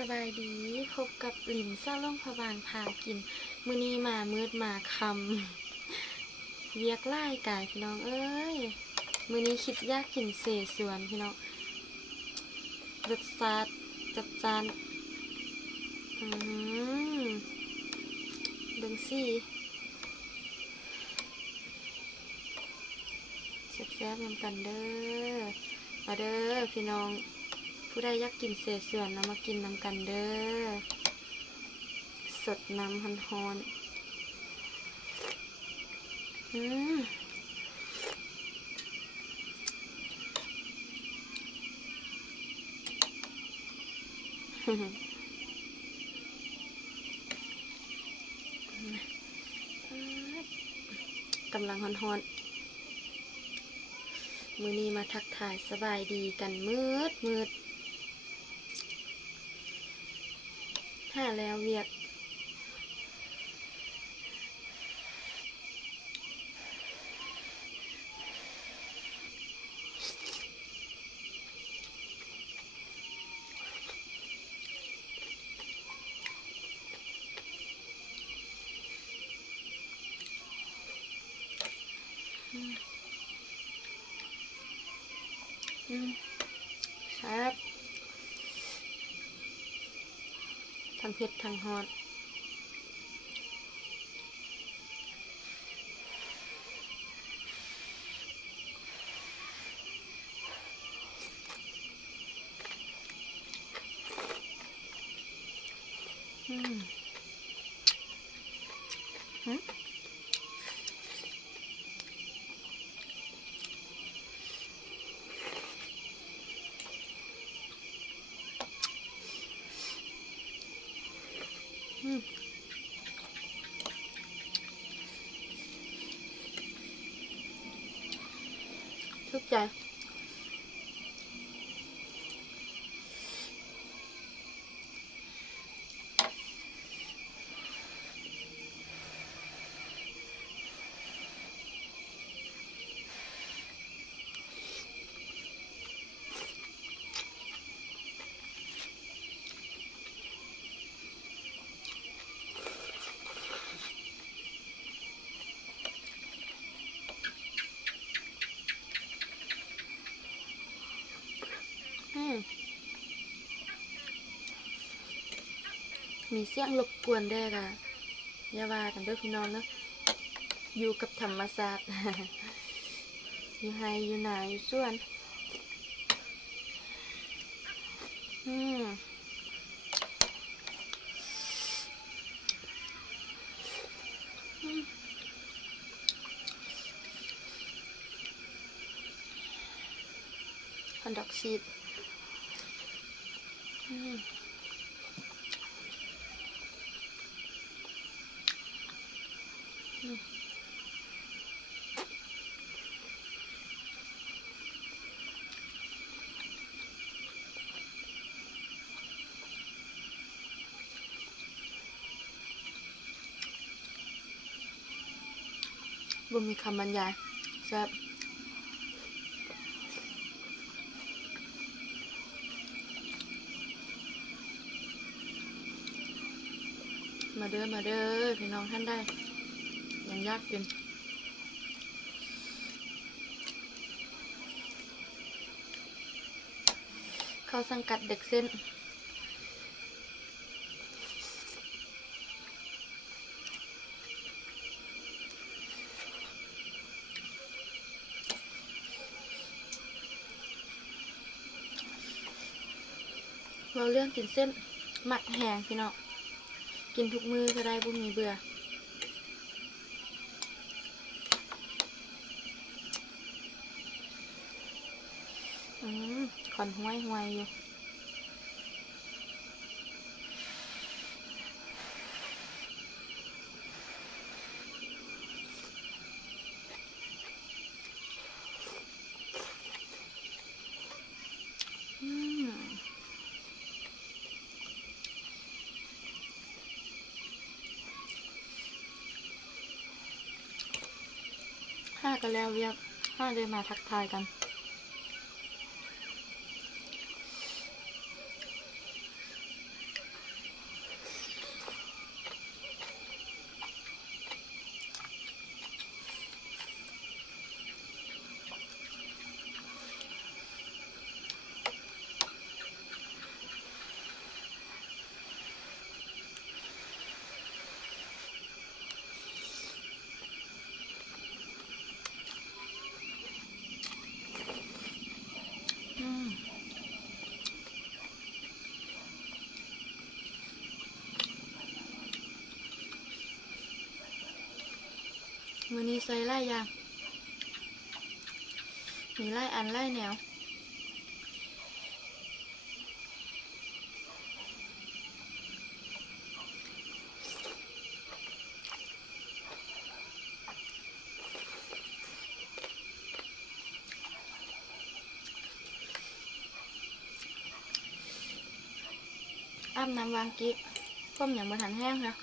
สบายดีพบกับหลินเศร้าล่องพบางพากินมื้อนี้มามืดมาคำเวียกไล่กายพี่น้องเอ้ยมื้อนี้คิดยากกินเสสวนพี่น้องรสชาติจัดจานเบิ่งสิแซ่บๆนำกันเด้อมาเด้อพี่น้องผู้ใดอยากกินเศษส่วนนำมากินนำกันเด้อสดน้ำฮอนกำลังฮอนมือนี้มาทักทายสบายดีกันมืดถ้าแล้วเวียกครับทั้งเผ็ดทั้งฮอตทุกใจมีเสียงรบกวนได้ค่ะอย่าว่ากันเด้อพี่น้องเนาะอยู่กับธรรมศาสตร์ อยู่ไฮอยู่หนาอยู่ส่วนฮอนดอกชีสบ่มีคำบรรยายแซ่บมาเด้อพี่น้องท่านได้ยังยากกินเข้าสังกัดเด็กเส้นเราเรื่องกินเส้นหมักแห้งพี่น้องกินทุกมื้อก็ได้บ่มีเบื่อคอนห้วยอยู่ห้ากันแล้วเวียกห้าเลยมาทักทายกัน ม มื้อนี้ใส่หลายอย่างมีหลายอันหลายแนวอาบน้ำวางกิ๊กต้มอย่างบะทันแห้งนะ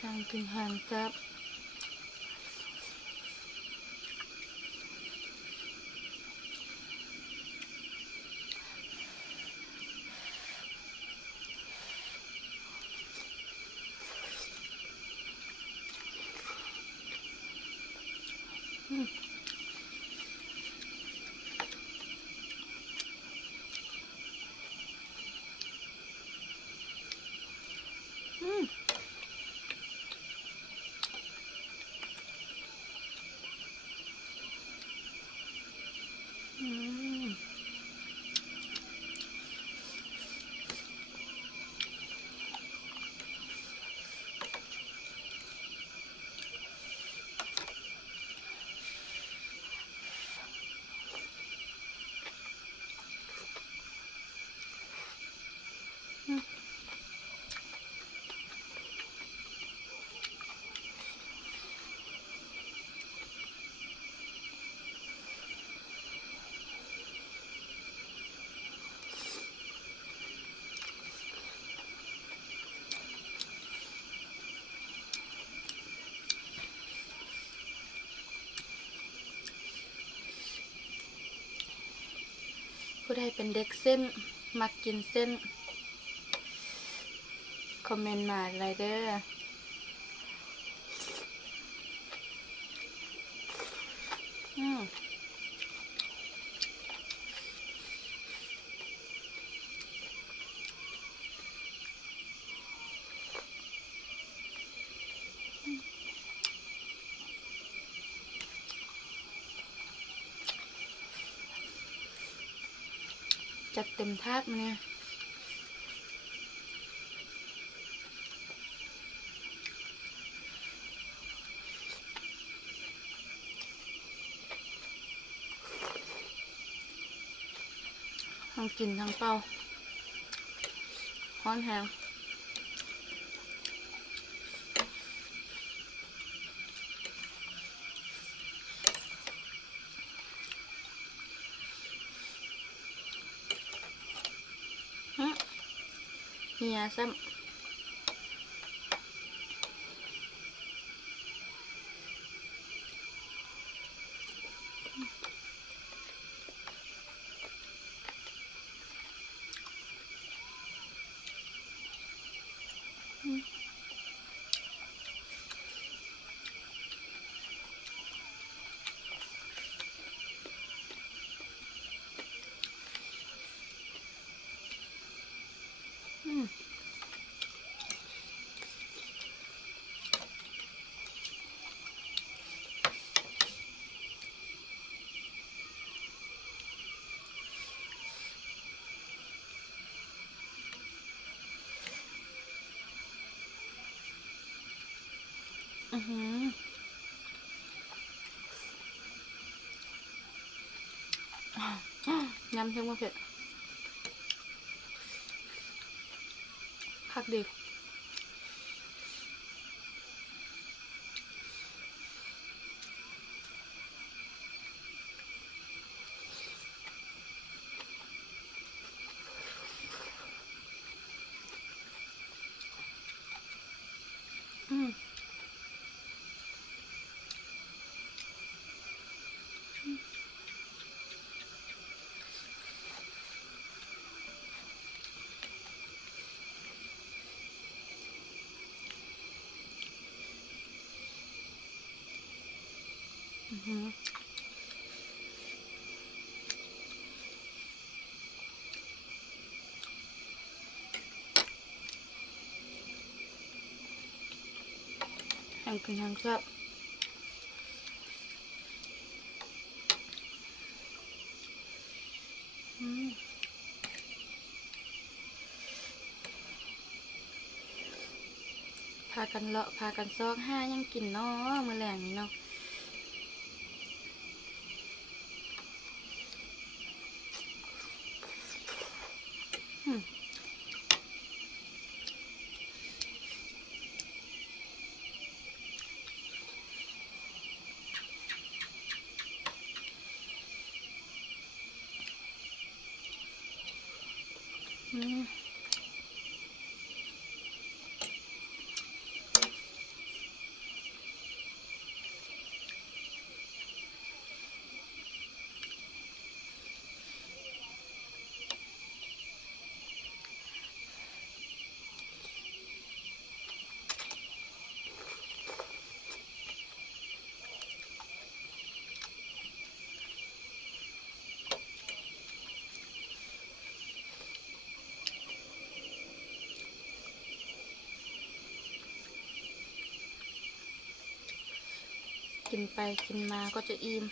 หางถึงหางจับผู้ใดเป็นเด็กเส้นมักกินเส้นคอมเมนต์มาอะไรเด้อจัดเต็มถาดมาเนี่ยทั้งกินทั้งเป่าฮ้อนแฮงเฮียซ้ำยำเค็มกว่าเผ็ดคักดี งกินแห้งแซ่บพากันเลาะพากันซอกห้ายังกินเนาะมื้อแลงนี้เนาะกินไปกินมาก็จะอิ่ม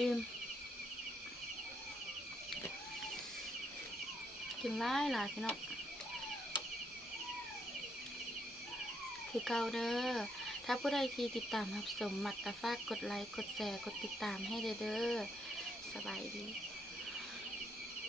อิ่มกินหลายพี่น้องคือเก่าเด้อถ้าผู้ใดที่ติดตามรับชมมักกะฝากกดไลค์กดแชร์กดติดตามให้เด้อสบายดี